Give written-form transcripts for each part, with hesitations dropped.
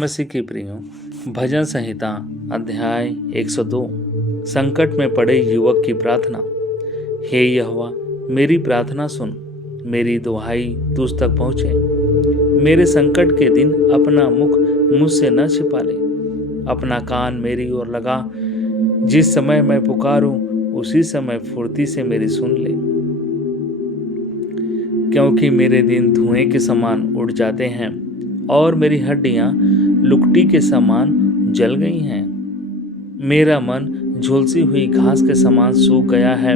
मसीह की प्रियो, भजन संहिता अध्याय 102। संकट में पड़े युवक की प्रार्थना। हे यहोवा, मेरी प्रार्थना सुन, मेरी दुहाई तुझ तक पहुँचे। मेरे संकट के दिन अपना मुख मुझसे न छिपा ले। अपना कान मेरी ओर लगा, जिस समय मैं पुकारूं उसी समय फुर्ती से मेरी सुन ले। क्योंकि मेरे दिन धुएं के समान उड़ जाते हैं और मेरी हड्डियां लुकटी के समान जल गई हैं। मेरा मन झुलसी हुई घास के समान सूख गया है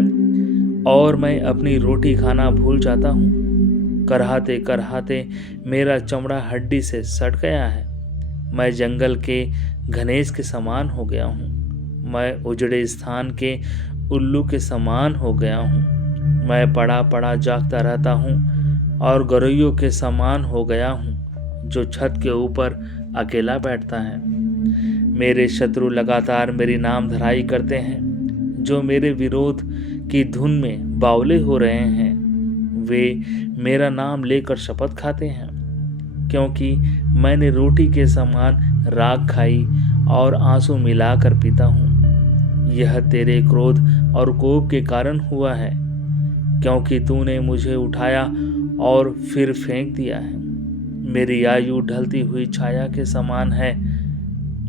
और मैं अपनी रोटी खाना भूल जाता हूँ। करहाते करहाते मेरा चमड़ा हड्डी से सट गया है। मैं जंगल के घनेस के समान हो गया हूँ। मैं उजड़े स्थान के उल्लू के समान हो गया हूँ। मैं पड़ा पड़ा जागता रहता हूँ और गौरैयों के समान हो गया हूँ, जो छत के ऊपर अकेला बैठता है। मेरे शत्रु लगातार मेरी नाम धराई करते हैं, जो मेरे विरोध की धुन में बावले हो रहे हैं। वे मेरा नाम लेकर शपथ खाते हैं, क्योंकि मैंने रोटी के समान राख खाई और आंसू मिलाकर पीता हूँ। यह तेरे क्रोध और कोप के कारण हुआ है, क्योंकि तूने मुझे उठाया और फिर फेंक दिया है। मेरी आयु ढलती हुई छाया के समान है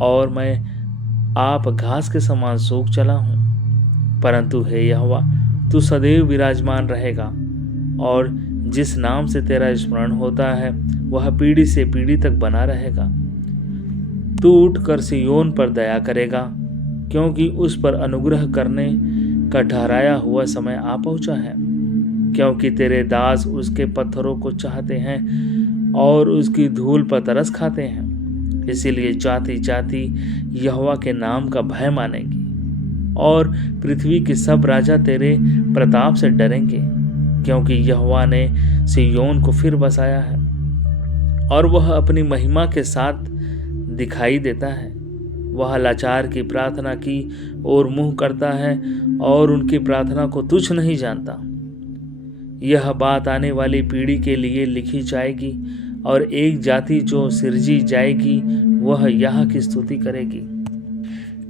और मैं आप घास के समान सूख चला हूँ। परंतु हे यहोवा, तू सदैव विराजमान रहेगा और जिस नाम से तेरा स्मरण होता है वह पीढ़ी से पीढ़ी तक बना रहेगा। तू उठकर सिय्योन पर दया करेगा, क्योंकि उस पर अनुग्रह करने का ठहराया हुआ समय आ पहुंचा है। क्योंकि तेरे दास उसके पत्थरों को चाहते हैं और उसकी धूल पर तरस खाते हैं। इसीलिए जाति जाति यहोवा के नाम का भय मानेंगी और पृथ्वी के सब राजा तेरे प्रताप से डरेंगे। क्योंकि यहोवा ने सिय्योन को फिर बसाया है और वह अपनी महिमा के साथ दिखाई देता है। वह लाचार की प्रार्थना की ओर मुंह करता है और उनकी प्रार्थना को तुच्छ नहीं जानता। यह बात आने वाली पीढ़ी के लिए लिखी जाएगी और एक जाति जो सिरजी जाएगी वह यहाँ की स्तुति करेगी।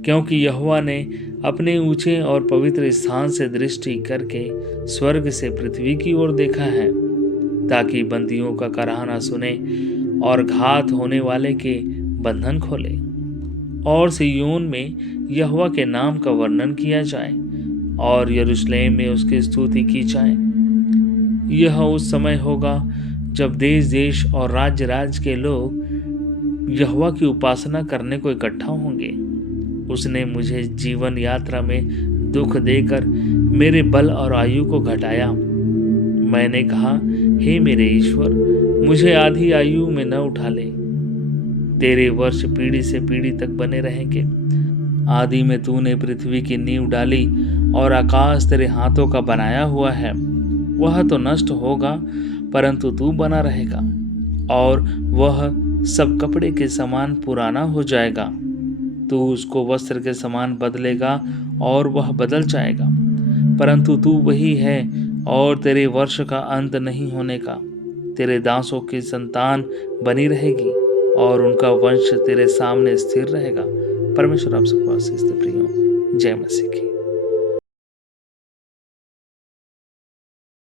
क्योंकि यहोवा ने अपने ऊंचे और पवित्र स्थान से दृष्टि करके स्वर्ग से पृथ्वी की ओर देखा है, ताकि बंदियों का कराहना सुने और घात होने वाले के बंधन खोले और सिय्योन में यहोवा के नाम का वर्णन किया जाए और यरूशलेम में उसकी स्तुति की जाए। यह उस समय होगा जब देश देश और राज्य राज्य के लोग यहोवा की उपासना करने को इकट्ठा होंगे। उसने मुझे जीवन यात्रा में दुख देकर मेरे बल और आयु को घटाया। मैंने कहा, हे मेरे ईश्वर, मुझे आधी आयु में न उठा ले। तेरे वर्ष पीढ़ी से पीढ़ी तक बने रहेंगे। आदि में तूने पृथ्वी की नींव डाली और आकाश तेरे हाथों का बनाया हुआ है। वह तो नष्ट होगा, परंतु तू बना रहेगा और वह सब कपड़े के समान पुराना हो जाएगा। तू उसको वस्त्र के समान बदलेगा और वह बदल जाएगा, परंतु तू वही है और तेरे वर्ष का अंत नहीं होने का। तेरे दासों की संतान बनी रहेगी और उनका वंश तेरे सामने स्थिर रहेगा। परमेश्वर आप सबको आशीष दे प्रियो। जय मसीह की।